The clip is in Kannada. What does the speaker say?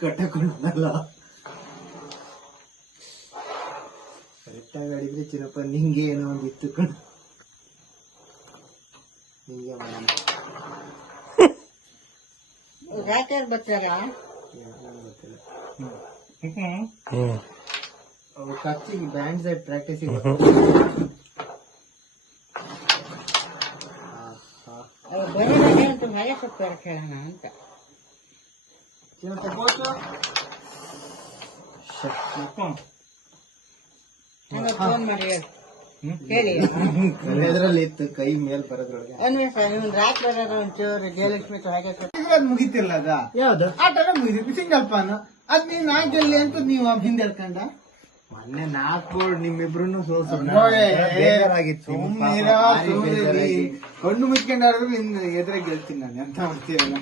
ಕಟ್ಟಕೊಂಡಲ್ಲ ಕರೆಕ್ಟಾಗಿ ಆಡಿದ್ರೆ ಚಿನ್ನಪ್ಪ ನಿಂಗೆ ಏನೋ ಒಂದು ಇತ್ತು ಕಣ. ನಿಂಗೆ ಬರ್ತಾರ ಗೊತ್ತಿಲ್ಲ. ಖರ್ಚಿಗೆ ಬ್ಯಾಂಡ್ ಸೈಡ್ ಪ್ರಾಕ್ಟೀಸಿಗೆ ಬರೋದಂತ ಮಳೆ ಸ್ವಲ್ಪ ಕೇಳೋಣ ಅಂತ. ಫೋನ್ ಮಾಡಿ ಹೇಳಿ ಅದ್ರಲ್ಲಿ ಇತ್ತು ಕೈ ಮೇಲ್ ಬರೋದ್ರೊಳಗೆ ಅನ್ವೇಷ ನೀವು ರಾತ್ರಿ ಬರೋದ ಒಂಚೂರು ಜಯಲಕ್ಷ್ಮಿ ಹಾಗೆ ಮುಗಿತಿಲ್ಲ ಅದ ಯಾವ್ದು ಆಟ ಮುಗಿದಿತ್ತು ಸಿಂಗಲ್ ಪಾನ್ ಅದ್ ನೀವ್ ನಾಲ್ಕು ಗೆಲ್ಲಿ ಅಂತ ನೀವು ಹಿಂದೆ ಹೇಳ್ಕೊಂಡ ಮೊನ್ನೆ 4 ಬೋರ್ಡ್ ನಿಮ್ಮಿಬ್ರು ಸೋಲ್ಸಿದ್ರು. ಕಣ್ಣು ಮುಚ್ಕೊಂಡು ಆಡಿದ್ರು ನಿನ್ ಎದುರಾಗಿ ಗೆಲ್ತೀನಿ ನಾನು ಎಂತ ಮಾಡ್ತೀರಲ್ಲ.